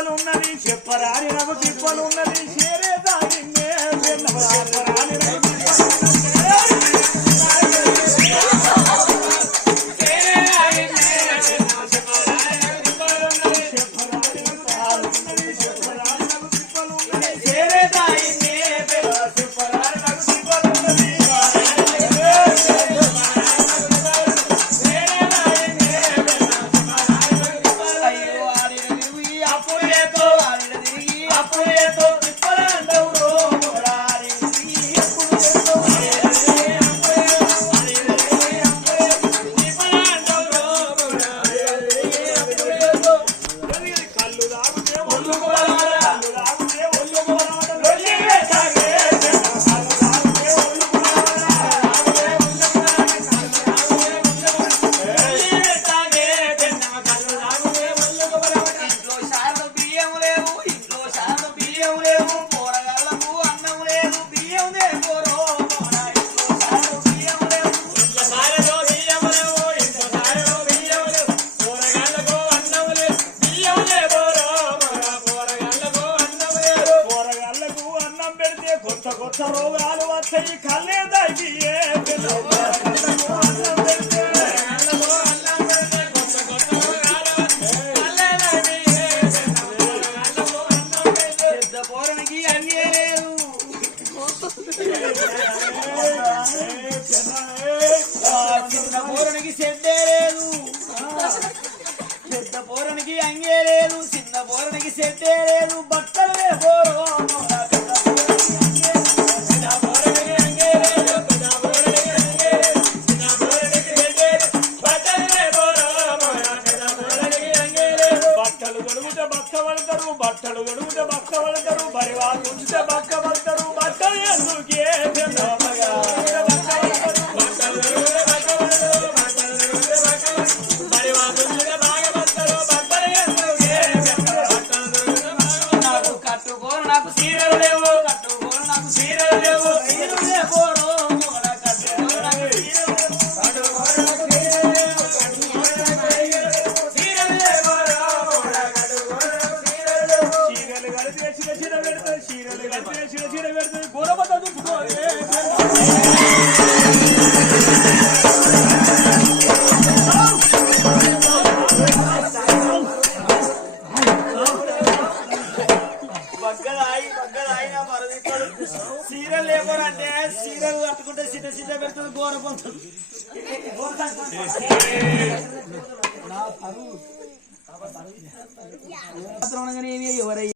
తిప్పలున్నది చెప్పరాని నాకు తిప్పలున్నది చేరే చెప్పరాని apoiador. కొత్త రోగాలు వచ్చాయి కళ్ళే తగ్గియే చెడ్డే లేదు పెద్ద పోరణికి అంగే లేదు చిన్న పోరణికి చెడ్డే పడతారు బట్టలు గడుగుతే బక్క పడతారు బరివా తుంచితే బక్క సీరియల్ లేకపోరంటే సీరియల్ కట్టుకుంటే సిద్ధ సిద్ధ పెడుతుంది గోరపోతుంది నా పరువు ఎవరై